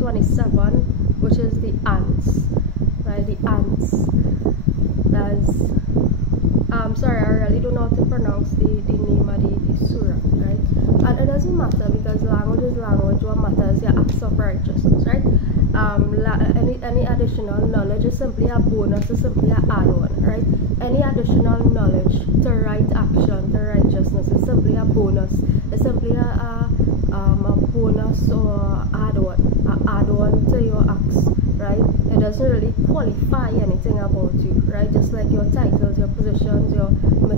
27, which is the ants, right? The ants. That's sorry, I really don't know how to pronounce the name of the surah, right? And it doesn't matter, because language is language. What matters is your acts of righteousness, right? Any additional knowledge is simply a bonus, is simply an add-on, right? Any additional knowledge to right action, to righteousness, is simply a bonus. It's simply a bonus or add-on to your acts, right? It doesn't really qualify anything about you, right? Just like your titles, your positions, your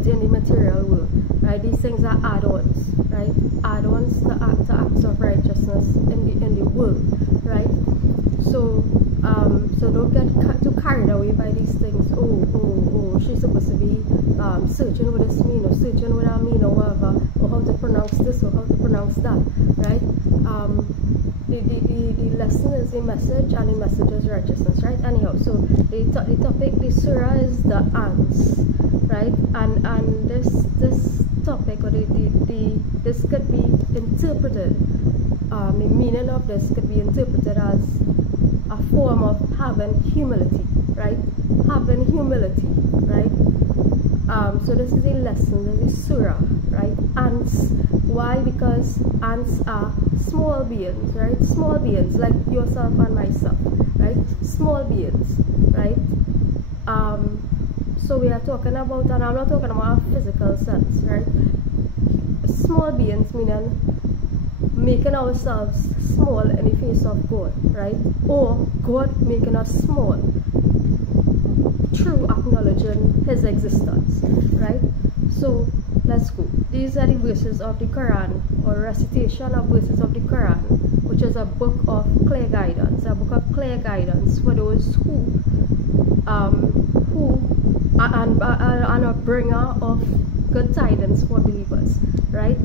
in the material world, right? These things are add-ons, right? Add-ons to acts of righteousness in the world, right? So don't get too carried away by these things. Oh, she's supposed to be searching what this mean, or searching what I mean, or whatever, or how to pronounce this, or how to pronounce that, right? The lesson is the message, and the message is righteousness, right? Anyhow, so the topic, the surah, is the ants, right? And this topic, or this could be interpreted, the meaning of this could be interpreted as a form of having humility, right? Having humility, right? So this is a lesson, this is surah, right? Ants. Why? Because ants are small beings, right? Small beings like yourself and myself, right? Small beings, right? So we are talking about, and I'm not talking about a physical sense, right? Small beings meaning making ourselves small in the face of God, right? Or God making us small through acknowledging His existence, right? So let's go. These are the verses of the Quran, or recitation of verses of the Quran, which is a book of clear guidance, for those who and a bringer of good tidings for believers, right?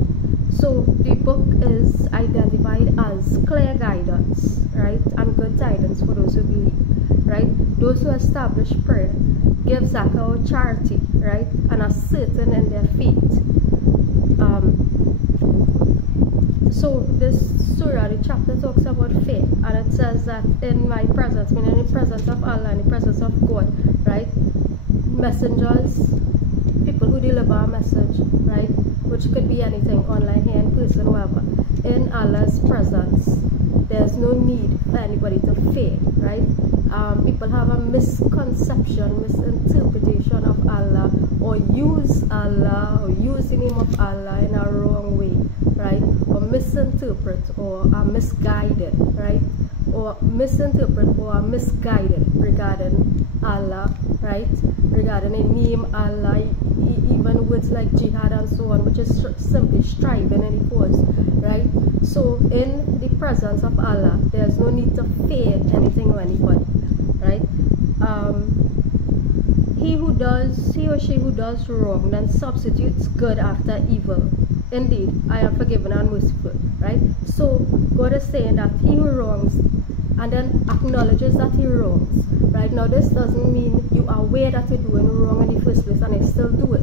So the book is identified as clear guidance, right, and good tidings for those who believe, right? Those who establish prayer, give zakah or charity, right, and are certain in their faith. So this surah, the chapter talks about faith, and it says that in my presence, meaning in the presence of Allah, in the presence of God, right? Messengers, people who deliver a message, right, which could be anything, online, here in person, wherever, in Allah's presence, there's no need for anybody to fear, right? People have a misconception, misinterpretation of Allah, or use Allah, or use the name of Allah in a wrong way, right? Or misinterpret, or are misguided, right? Or misinterpret, or are misguided regarding Allah, right? Regarding the name Allah, even words like jihad and so on, which is simply striving in the cause, right? So in the presence of Allah, there's no need to fear anything or anybody, right? He or she who does wrong then substitutes good after evil. Indeed, I am forgiven and merciful, right? So God is saying that he who wrongs and then acknowledges that he wrongs, right? Now this doesn't mean you are aware that you're doing wrong in the first place and you still do it,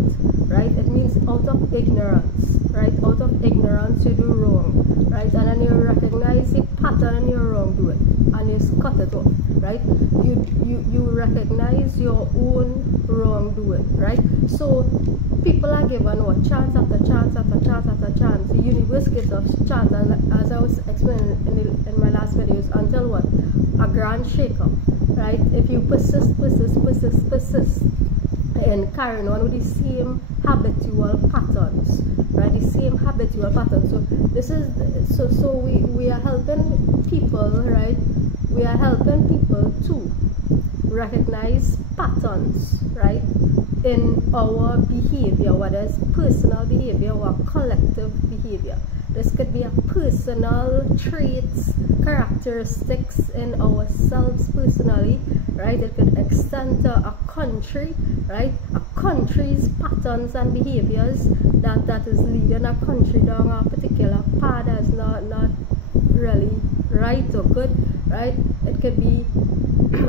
right? It means out of ignorance, right? Out of ignorance you do wrong, right? And then you recognize the pattern in your wrongdoing and you cut it off, right? You recognize your own wrongdoing, right? So people are given what, chance after chance after chance after chance. The universe gives us chance, and as I was explaining in my last videos, until what? A grand shake-up, right? If you persist in carrying on with the same habitual patterns, right? The same habitual patterns. So this is so we are helping people, right? We are helping people to recognize patterns, right, in our behavior, whether it's personal behavior or collective behavior. This could be a personal traits, characteristics in ourselves personally, right? It could extend to a country, right? A country's patterns and behaviors that is leading a country down a particular path that's not really right or good, right? It could be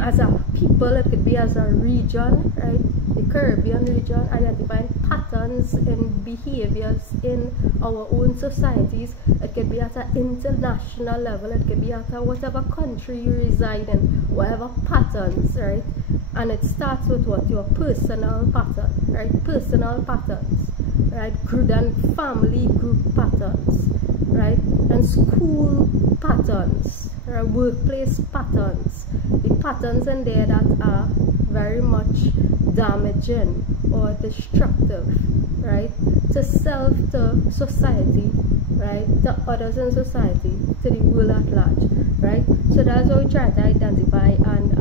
as a people, it could be as a region, right? the Caribbean region, identifying patterns in behaviors in our own societies. It could be at an international level, it could be at whatever country you reside in, whatever patterns, right? And it starts with what? Your personal pattern, right? Personal patterns, right? Then family group patterns, right? And school patterns, right? Workplace patterns. The patterns in there that are very much damaging or destructive, right? To self, to society, right? To others in society, to the world at large, right? So that's how we try to identify and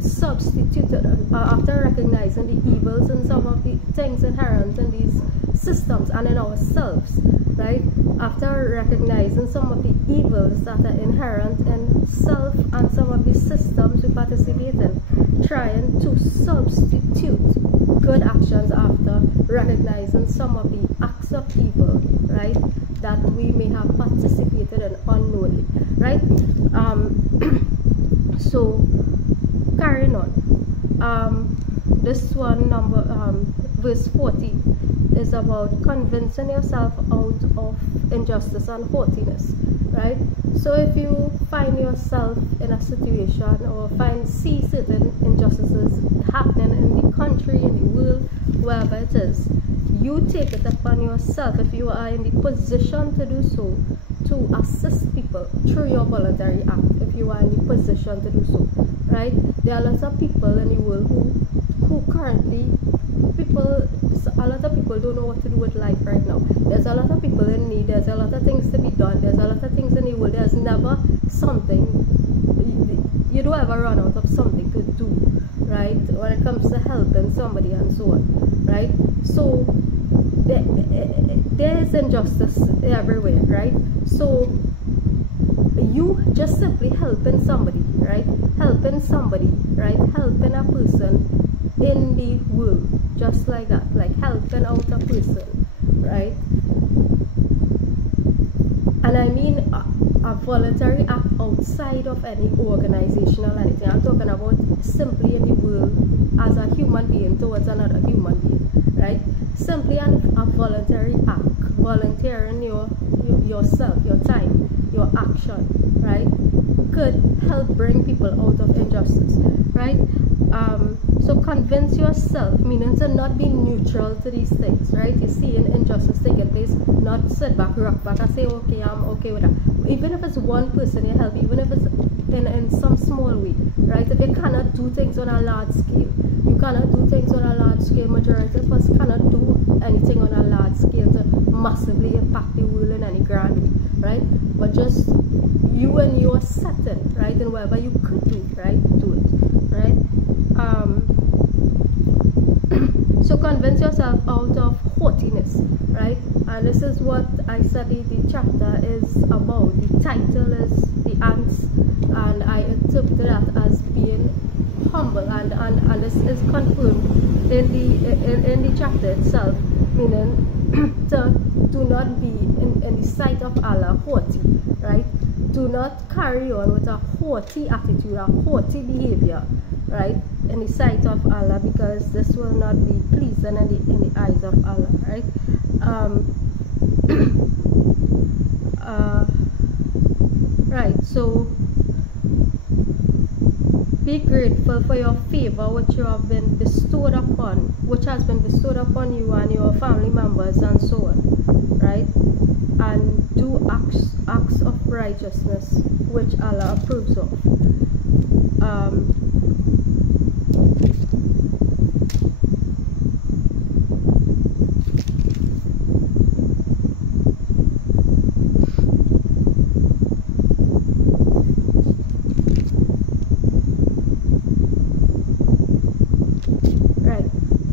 substitute it after recognizing the evils and some of the things inherent in these systems and in ourselves, right? After recognizing some of the evils that are inherent in self and some of the systems we participate in, trying to substitute good actions after recognizing some of the acts of evil, right, that we may have participated in unknowingly, right? So carrying on, this one, verse 40, is about convincing yourself out of injustice and haughtiness, right? So if you find yourself in a situation or see certain injustices happening in the country, in the world, wherever it is, you take it upon yourself, if you are in the position to do so, to assist people through your voluntary act, if you are in the position to do so, right? There are lots of people in the world who currently, a lot of people don't know what to do with life right now. There's a lot of people in need, there's a lot of things to be done, there's a lot of things in the world, there's never something, you don't ever run out of something to do, right? When it comes to helping somebody and so on, right? So there is injustice everywhere, right? So you just simply helping somebody, right? Helping somebody, right? Helping a person in the world, just like that, like helping out a person, right? And I mean a voluntary act outside of any organizational anything. I'm talking about simply in the world as a human being towards another human being, right? Simply a voluntary act, volunteering yourself, your time, your action, right, could help bring people out of injustice, right? So convince yourself, meaning to not be neutral to these things, right? You see an injustice taking place, not sit back, rock back and say, okay, I'm okay with that. Even if it's one person you help, even if it's in some small way, right? If you cannot do things on a large scale, you cannot do things on a large scale. Majority of us cannot do anything on a large scale to massively impact the world in any grand way, right? But just you and your setting, right? And whatever you could do, right? Do it, right? So convince yourself out of haughtiness, right? And this is what I studied the chapter is about. The title is the ants, and I interpret that as being humble, and this is confirmed in the chapter itself, meaning to do not be in the sight of Allah haughty, right? Do not carry on with a haughty attitude, a haughty behavior, right, in the sight of Allah, because this will not be pleasing in the eyes of Allah, right? Right, so be grateful for your favor which you have been bestowed upon, which has been bestowed upon you and your family members and so on, right? And do acts of righteousness which Allah approves of.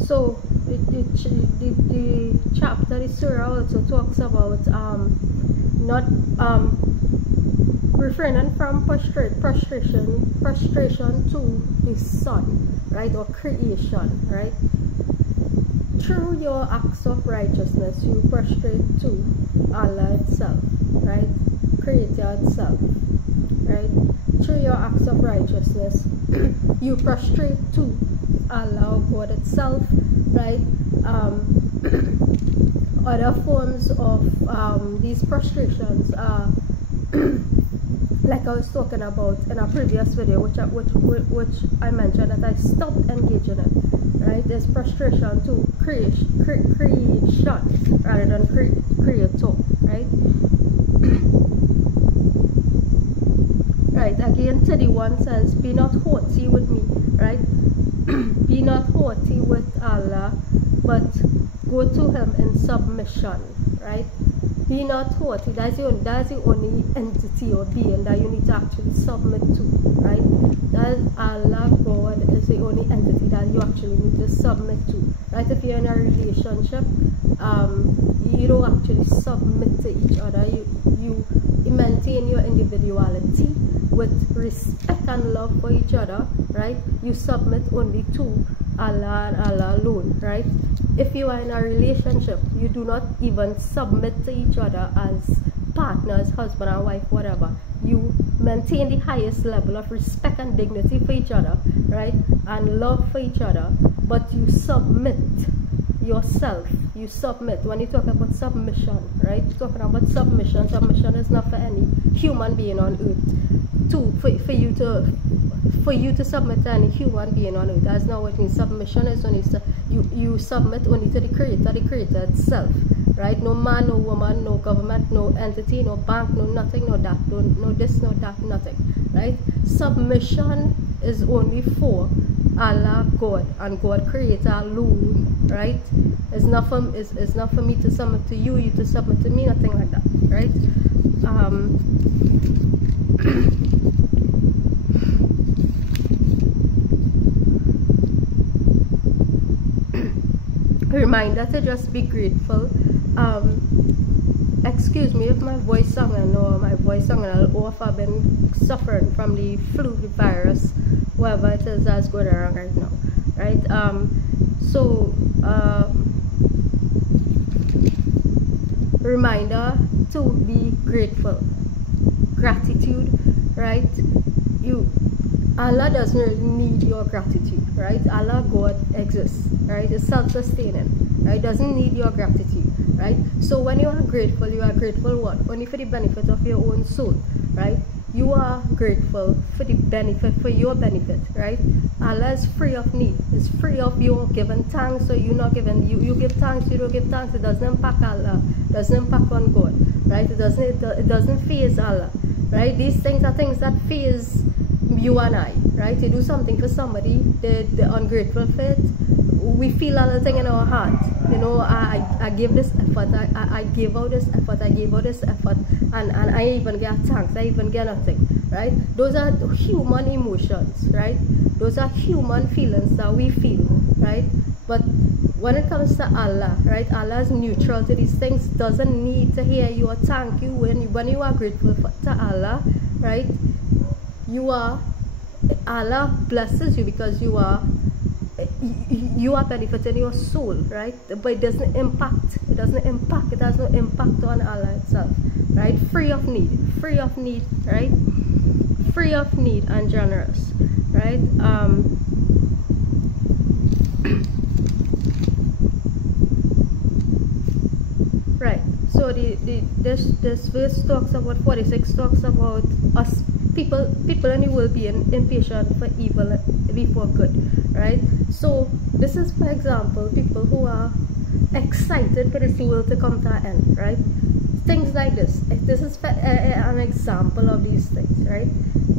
So the chapter, the surah also talks about not refraining from prostration to the sun, right, or creation, right? Through your acts of righteousness, you prostrate to Allah itself, right? Creator itself, right? Through your acts of righteousness, you prostrate to Allah or God itself, right? Other forms of these prostrations are like I was talking about in a previous video, which I mentioned that I stopped engaging in, right? There's prostration to creation rather than creator, right? Right, again 31 says, be not haughty with me, right? Be not haughty with Allah, but go to him in submission, right? Be not haughty. That's the only entity or being that you need to actually submit to, right? That Allah, God, is the only entity that you actually need to submit to, right? If you're in a relationship, you don't actually submit to each other. You maintain your individuality with respect and love for each other, right? You submit only to Allah and Allah alone, right? If you are in a relationship, you do not even submit to each other as partners, husband and wife, whatever. You maintain the highest level of respect and dignity for each other, right? And love for each other, but you submit yourself. You submit. When you talk about submission, right? You're talking about submission. Submission is not for any human being on earth. For you to submit to any human being on earth. That's not what it means. Submission is only you submit only to the Creator itself, right? No man, no woman, no government, no entity, no bank, no nothing, no that, no this, no that, nothing, right? Submission is only for Allah, God, and God Creator alone, right? It's not for me to submit to you, you to submit to me, nothing like that, right? Reminder to just be grateful. Excuse me if my voice sounding or my voice sounding a little off. I've been suffering from the flu virus, whatever it is that's going around right now, right? Reminder to be grateful. Gratitude, right? Allah doesn't really need your gratitude, right? Allah, God, exists, right? It's self-sustaining, right? Doesn't need your gratitude, right? So when you are grateful what? Only for the benefit of your own soul, right? You are grateful for the benefit, for your benefit, right? Allah is free of need. It's free of you giving thanks, so you're not giving, you give thanks, you don't give thanks. It doesn't impact Allah, doesn't impact on God, right? It doesn't faze Allah, right? These things are things that faze you and I, right? You do something for somebody, they're ungrateful for it. We feel a little thing in our heart, you know, I give this effort, I gave out this effort, and I even get thanks, I even get nothing, right? Those are human emotions, right? Those are human feelings that we feel, right? But when it comes to Allah, right, Allah is neutral to these things, doesn't need to hear you or thank you. When you are grateful to Allah, right, Allah blesses you because you are benefiting your soul, right? But it has no impact on Allah itself, right? Free of need, right? Free of need and generous, right? Right. So this verse talks about 46 talks about us people in the world being impatient for evil before good, right? So this is, for example, people who are excited for this world to come to an end, right? Things like this. This is an example of these things, right?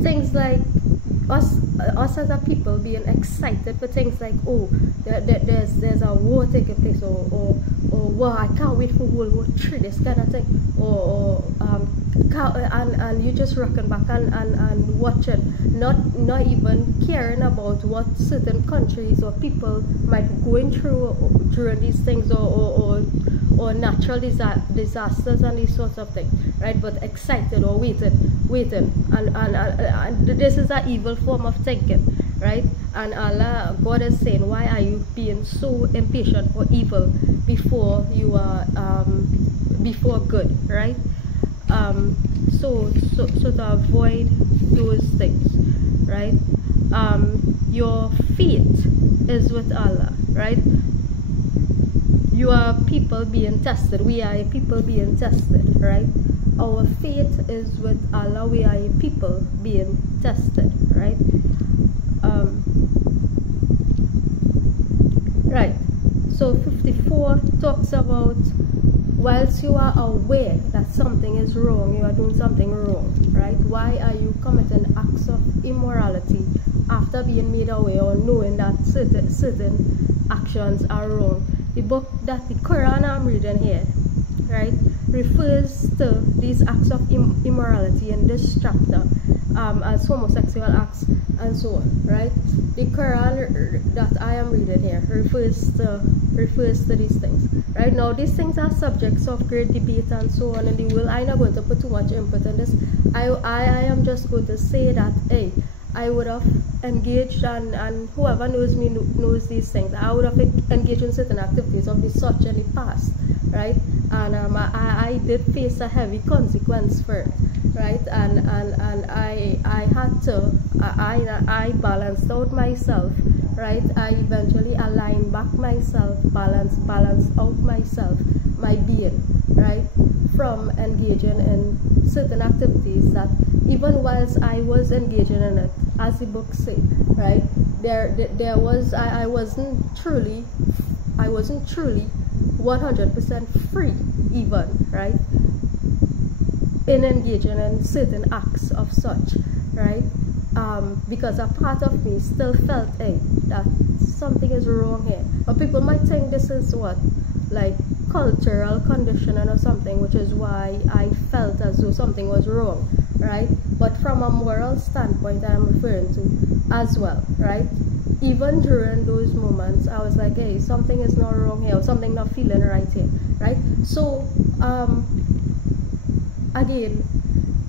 Things like us as a people being excited for things like, oh, there's a war taking place, or wow, I can't wait for World War III, this kind of thing, and you just rocking back and watching, not even caring about what certain countries or people might be going through during these things, or natural disasters and these sorts of things, right? But excited or waiting, and this is an evil form of thinking, right? And Allah, God is saying, why are you being so impatient for evil before you are before good, right? So to avoid those things, right? Your faith is with Allah, right? You are people being tested. We are a people being tested, right? Our faith is with Allah. We are a people being tested, right? Right. So 54 talks about, whilst you are aware that something is wrong, you are doing something wrong, right? Why are you committing acts of immorality after being made aware or knowing that certain actions are wrong? The book that the Quran I'm reading here, right, refers to these acts of immorality in this chapter as homosexual acts and so on, right? The Quran that I am reading here refers to these things, right? Now these things are subjects of great debate and so on in the world. I'm not going to put too much input on this. I am just going to say that, hey, I would have engaged, and whoever knows me knows these things. I would have engaged in certain activities of this sort in the past, right? And I did face a heavy consequence for it, right? And I had to, I balanced out myself, right? I eventually aligned back myself, balance out myself, my being, right? From engaging in certain activities that, even whilst I was engaging in it, as the book say, right, there was, I wasn't truly 100% free, even, right, in engaging in certain acts of such, right, because a part of me still felt, hey, that something is wrong here. But people might think this is what, like, cultural conditioning or something, which is why I felt as though something was wrong, right? But from a moral standpoint, I'm referring to as well, right? Even during those moments, I was like, hey, something is not wrong here, or something not feeling right here, right? So again,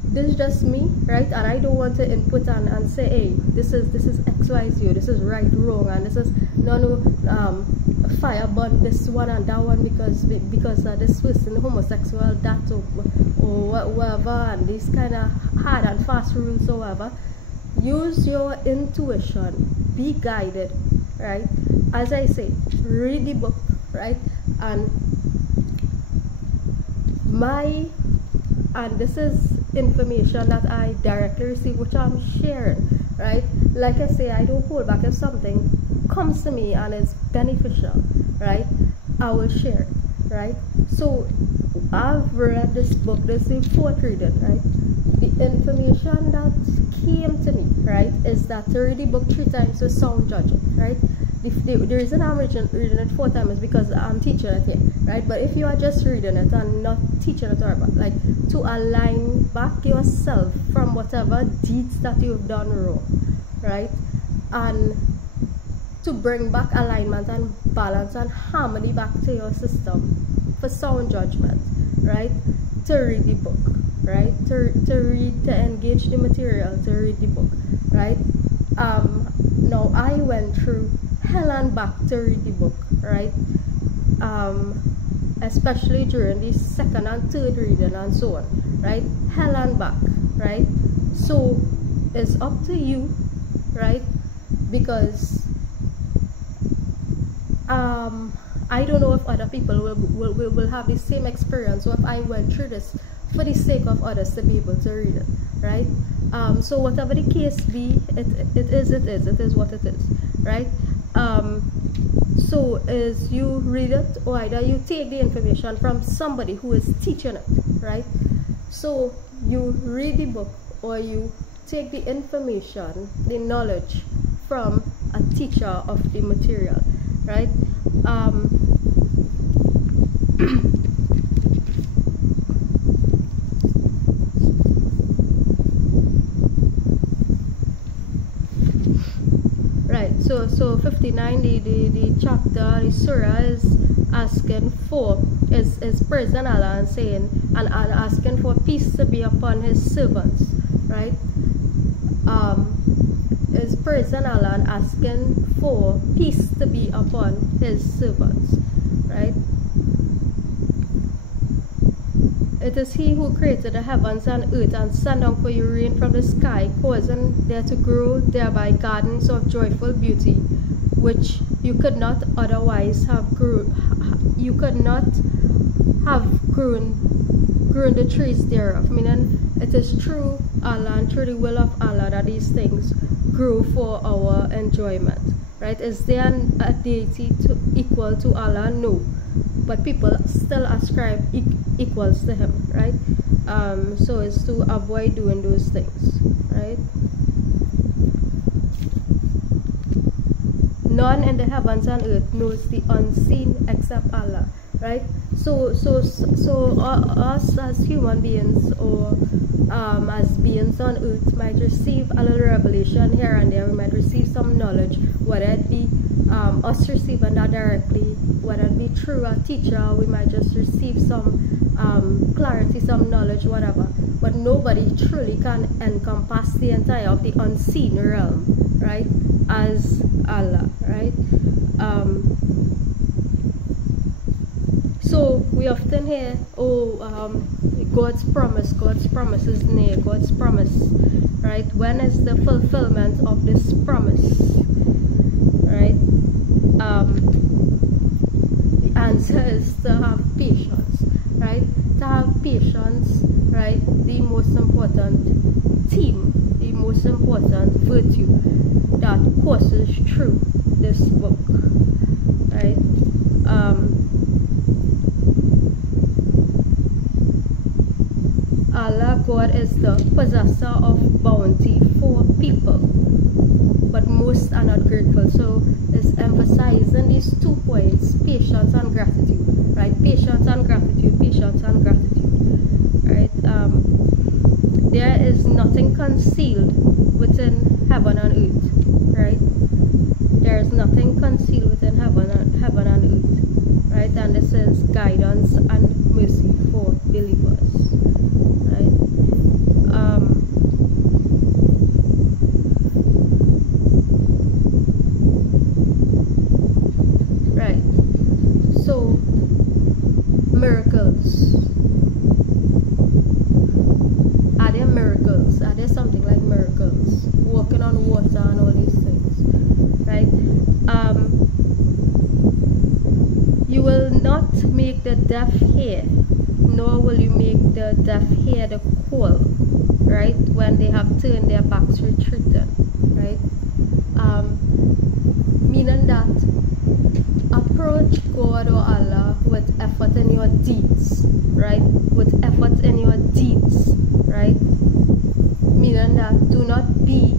this is just me, right? And I don't want to input and say, hey, this is XYZ, this is right, wrong, and this is no fire burn this one and that one because this person homosexual, that or whatever, and these kind of hard and fast rules or whatever. Use your intuition, be guided, right? As I say, read the book, right? And this is information that I directly receive, which I'm sharing, right? Like I say, I don't hold back. If something comes to me and it's beneficial, right, I will share it, right? So I've read this book, this is the fourth reading, right? The information that came to me, right, is that to read the book 3 times with sound judgment, right? The reason I'm reading it 4 times is because I'm teaching it here, right? But if you are just reading it and not teaching it, or like to align back yourself from whatever deeds that you've done wrong, right? And to bring back alignment and balance and harmony back to your system for sound judgment, right? To read the book, right? To engage the material, to read the book, right? Now I went through hell and back to read the book, right? Especially during the second and third reading and so on, right? Hell and back, right? So it's up to you, right? Because I don't know if other people will have the same experience, or if I went through this for the sake of others to be able to read it, right? So whatever the case be, it is what it is, right? So is you read it, or either you take the information from somebody who is teaching it, right? So you read the book, or you take the information, the knowledge from a teacher of the material, right? Right, so 59, the chapter, the surah is asking for, is praising Allah and saying, and asking for peace to be upon his servants, right? Is praising Allah and asking for peace to be upon his servants, right? It is he who created the heavens and earth and sent down for you rain from the sky, causing there to grow thereby gardens of joyful beauty, which you could not otherwise have grown. You could not have grown the trees thereof. Meaning, it is through Allah and through the will of Allah that these things grew for our enjoyment. Right? Is there a deity equal to Allah? No. But people still ascribe equals to him, right? So it's to avoid doing those things, right? None in the heavens and earth knows the unseen except Allah, right? So us as human beings, or as beings on earth, might receive a little revelation here and there. We might receive some knowledge, whether it be us receiving that directly, whether it be through a teacher. We might just receive some clarity, some knowledge, whatever. But nobody truly can encompass the entire of the unseen realm, right, as Allah, right? So we often hear, God's promise is near, God's promise, right? When is the fulfillment of this promise, right? The answer is to have patience, right? To have patience, right? The most important theme, the most important virtue that courses through this book, right? Allah, God, is the possessor of bounty for people, but most are not grateful. So it's emphasizing these 2 points: patience and gratitude, right? Patience and gratitude, patience and gratitude, right? There is nothing concealed within heaven and earth, right? There is nothing concealed within heaven and earth, right? And this is guidance and mercy for believers, right? Right. So, miracles. Are there miracles? Are there something like miracles? Walking on water and all these things, right? You will not make the deaf hear, nor will you make the deaf hear the call, right? When they have turned their backs retreating, right? Meaning that approach God or Allah with effort in your deeds, right? With effort in your deeds, right? Meaning that do not be,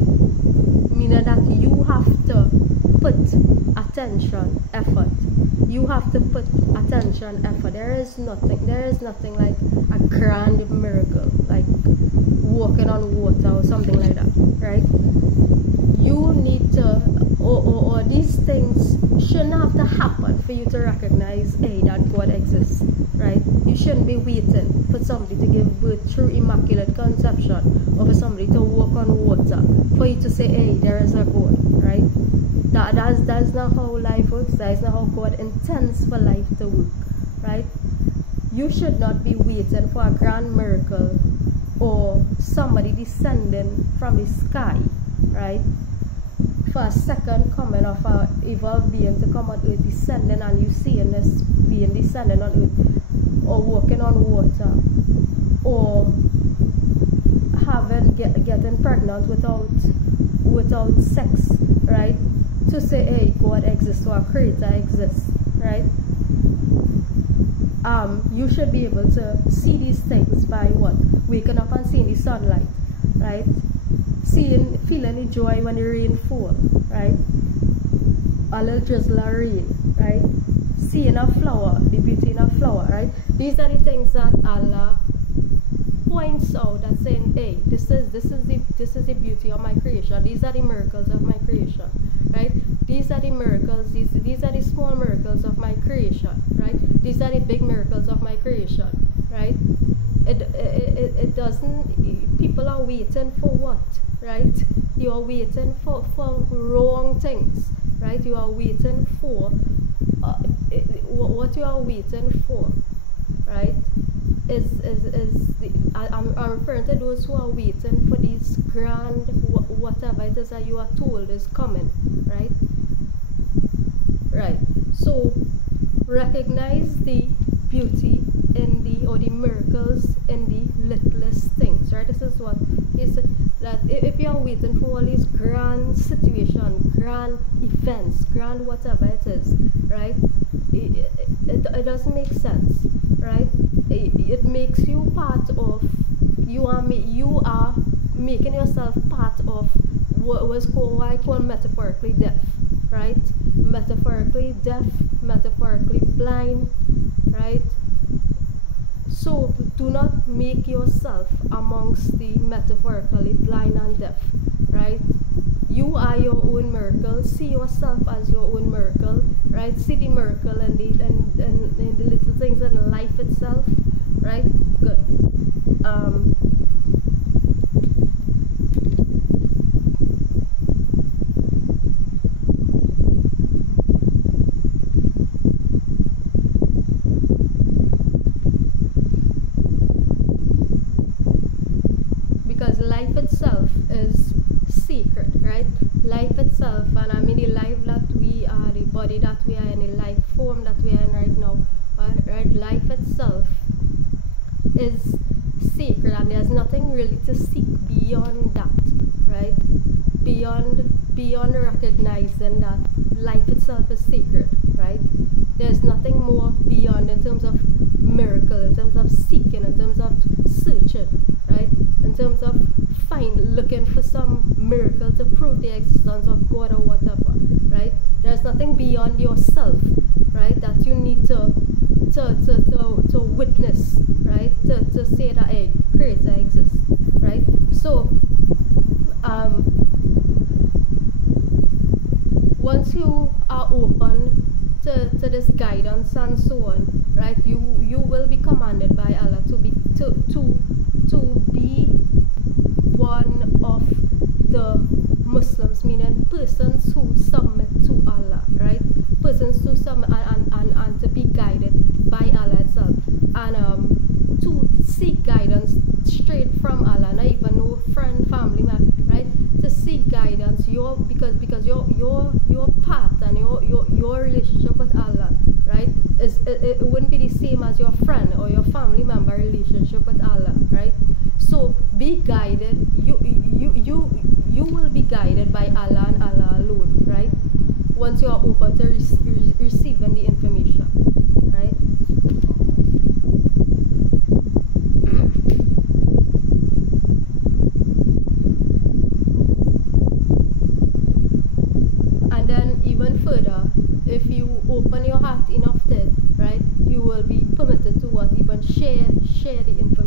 meaning that you have to put attention, effort. You have to put attention, effort. There is nothing like a grand miracle, like walking on water or something like that, right? You need to, or these things shouldn't have to happen for you to recognize, hey, that God exists, right? You shouldn't be waiting for somebody to give birth through immaculate conception, or for somebody to walk on water for you to say, hey, there is a God, right? That's not how life works. That is not how God intends for life to work, right? You should not be waiting for a grand miracle or somebody descending from the sky, right? For a second coming of an evolved being to come on earth, descending, and you seeing this being descending on earth, or walking on water, or getting pregnant without sex, right? To say, hey, God exists, or a creator exists, right? You should be able to see these things by what? Waking up and seeing the sunlight, right? Feeling the joy when the rain falls, right? A little drizzle of rain, right? Seeing a flower, the beauty in a flower, right? These are the things that Allah points out, that saying, hey, this is the beauty of my creation. These are the miracles of my creation, right? These are the miracles. These are the small miracles of my creation, right? These are the big miracles of my creation, right? It doesn't. People are waiting for what, right? You are waiting for wrong things, right? You are waiting for what you are waiting for, right? I'm referring to those who are waiting for these grand whatever it is that you are told is coming, right? right? So recognize the beauty in the miracles in the littlest things, right? This is what is that if you're waiting for all these grand situations, grand events, grand whatever it is, right? It doesn't make sense, right? It makes you part of, you are making yourself part of what was called, what I call metaphorically deaf, right? Metaphorically deaf, metaphorically blind, right? So do not make yourself amongst the metaphorically blind and deaf, right? You are your own miracle. See yourself as your own miracle, right? See the miracle and the little things in life itself, right? Good. Because life itself is sacred, right? Life itself, and I mean the life that we are, the body that we are in, the life form that we are in right now, right? Life itself is sacred, and there's nothing really to seek beyond that, right? Beyond recognizing that life itself is sacred, right? There's nothing more beyond in terms of miracle, in terms of seeking, in terms of searching, right? In terms of looking for some miracle to prove the existence of God or whatever, right? There's nothing beyond yourself, right, that you need to witness, right? To say that a creator exists, right? So once you are open to this guidance and so on, right, you will be commanded by Allah to be one of the Muslims, meaning persons who submit to Allah, right? Persons who submit and to be guided by Allah itself, and to seek guidance straight from Allah, not even no friend, family man, right? To seek guidance, because your path and your relationship with Allah, right, it wouldn't be the same as your friend or your family member relationship with Allah, right? So be guided. You will be guided by Allah and Allah alone, right? Once you are open to receiving the information, right? And then even further, if you open your heart enough to it, right, you will be permitted to even share the information.